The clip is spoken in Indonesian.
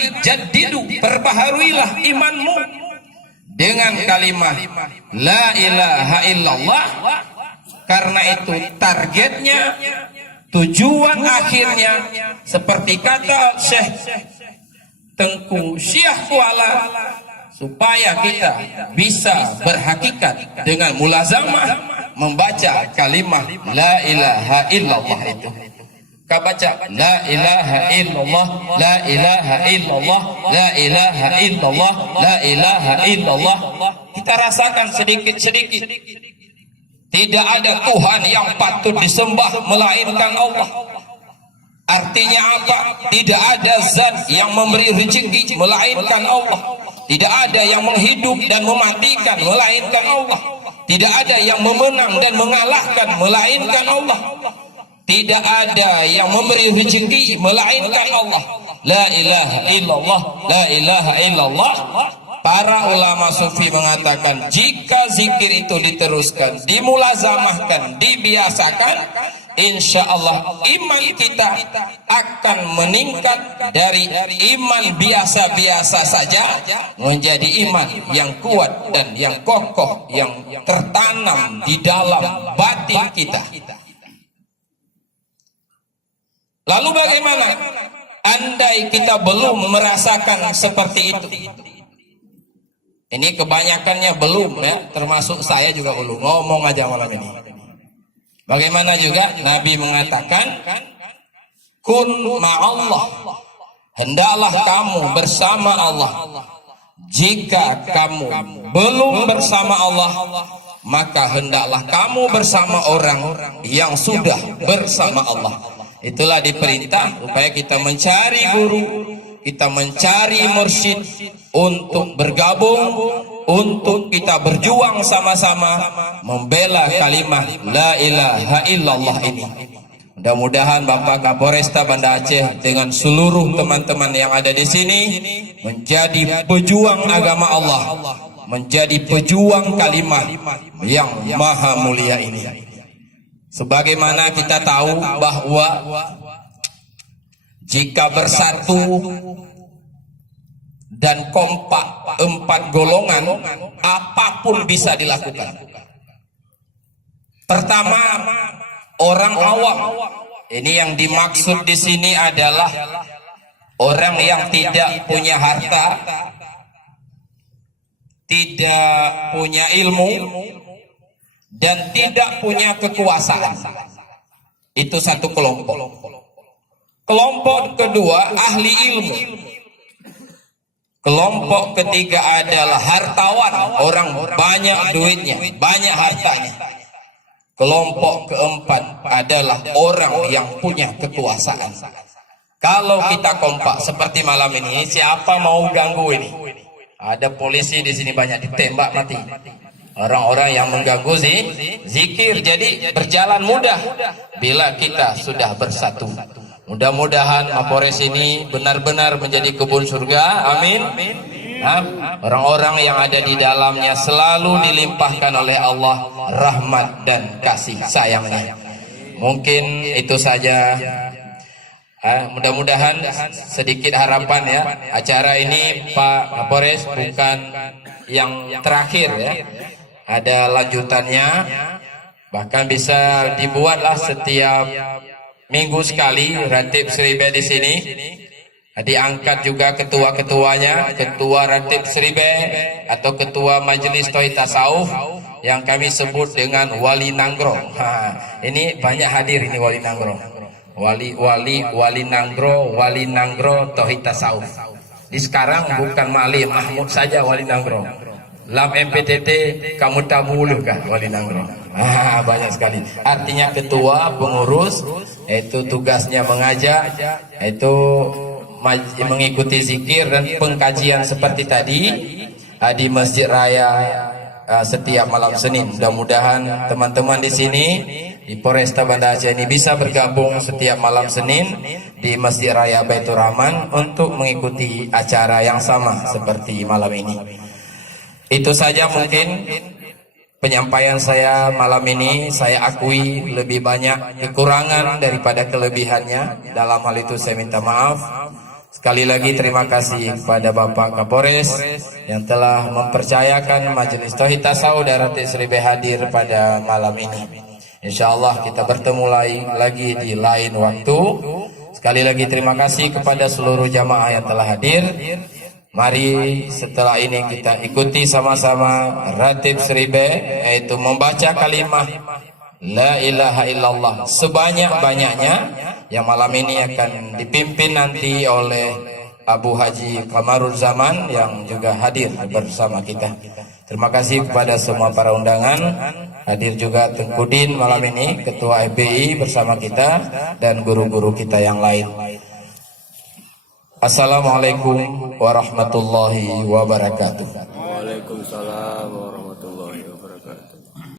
Nabi, jaddidu, perbaharuilah imanmu dengan kalimat la ilaha illallah, karena itu targetnya, tujuan akhirnya, seperti kata Syekh Tengku Syekh Kuala, supaya kita bisa berhakikat dengan mulazamah membaca kalimat la ilaha illallah itu. Kita baca la ilaha illallah, la ilaha illallah, la ilaha illallah, la ilaha illallah. Kita rasakan sedikit-sedikit. Tidak ada Tuhan yang patut disembah melainkan Allah. Artinya apa? Tidak ada zat yang memberi rezeki melainkan Allah. Tidak ada yang menghidup dan mematikan melainkan Allah. Tidak ada yang memenang dan mengalahkan melainkan Allah. Tidak ada yang memberi rezeki melainkan Allah. La ilaha illallah, la ilaha illallah. Para ulama sufi mengatakan, jika zikir itu diteruskan, dimulazamahkan, dibiasakan, insya Allah iman kita akan meningkat dari iman biasa-biasa saja menjadi iman yang kuat dan yang kokoh, yang tertanam di dalam batin kita. Lalu bagaimana andai kita belum merasakan seperti itu? Ini kebanyakannya belum, ya, termasuk saya juga belum. Ngomong aja malam ini. Bagaimana juga Nabi mengatakan, kun ma'allah, hendaklah kamu bersama Allah. Jika kamu belum bersama Allah, maka hendaklah kamu bersama orang yang sudah bersama Allah. Itulah diperintah supaya kita mencari guru, kita mencari mursyid untuk bergabung, untuk kita berjuang sama-sama membela kalimat la ilaha illallah ini. Mudah-mudahan Bapak Kapolresta Banda Aceh dengan seluruh teman-teman yang ada di sini menjadi pejuang agama Allah, menjadi pejuang kalimat yang maha mulia ini. Sebagaimana kita tahu bahwa jika bersatu dan kompak empat golongan, apapun bisa dilakukan. Pertama, orang awam. Ini yang dimaksud di sini adalah orang yang tidak punya harta, tidak punya ilmu, dan tidak punya kekuasaan. Itu satu kelompok. Kelompok kedua, ahli ilmu. Kelompok ketiga adalah hartawan, orang banyak duitnya, banyak hartanya. Kelompok keempat adalah orang yang punya kekuasaan. Kalau kita kompak seperti malam ini, siapa mau ganggu ini? Ada polisi di sini banyak ditembak mati. Orang-orang yang mengganggu zikir, jadi berjalan mudah bila kita sudah bersatu. Mudah-mudahan Mapores ini benar-benar menjadi kebun surga. Amin. Orang-orang yang ada di dalamnya selalu dilimpahkan oleh Allah rahmat dan kasih sayangnya. Mungkin itu saja. Mudah-mudahan sedikit harapan ya. Acara ini Pak Kapolres bukan yang terakhir ya. Ada lanjutannya, bahkan bisa dibuatlah setiap minggu sekali Ratib Seribe di sini. Diangkat juga ketua-ketuanya, ketua Ratib Seribe atau ketua Majelis Tauhid Tasawuf yang kami sebut dengan Wali Nanggro. Ini banyak hadir ini Wali Nanggro. Wali Nanggro Tauhid Tasawuf. Di sekarang bukan Mali Mahmud saja Wali Nanggro. Lam MPTT kamu tabuluh kan Wali Nanggro. Banyak sekali. Artinya ketua pengurus, itu tugasnya mengajak, itu mengikuti zikir dan pengkajian seperti tadi di Masjid Raya setiap malam Senin. Mudah-mudahan teman-teman di sini di Polresta Banda Aceh ini bisa bergabung setiap malam Senin di Masjid Raya Baitur Rahman untuk mengikuti acara yang sama seperti malam ini. Itu saja mungkin penyampaian saya malam ini. Saya akui lebih banyak kekurangan daripada kelebihannya. Dalam hal itu saya minta maaf. Sekali lagi terima kasih kepada Bapak Kapolres yang telah mempercayakan Majelis Tauhid Tasawuf Daerah Seribe hadir pada malam ini. Insyaallah kita bertemu lagi di lain waktu. Sekali lagi terima kasih kepada seluruh jamaah yang telah hadir. Mari setelah ini kita ikuti sama-sama Ratib Seribe, yaitu membaca kalimat La ilaha illallah sebanyak-banyaknya, yang malam ini akan dipimpin nanti oleh Abu Haji Kamarul Zaman yang juga hadir bersama kita. Terima kasih kepada semua para undangan. Hadir juga Tengkudin malam ini, Ketua FPI bersama kita, dan guru-guru kita yang lain. Assalamualaikum warahmatullahi wabarakatuh. Waalaikumsalam warahmatullahi wabarakatuh.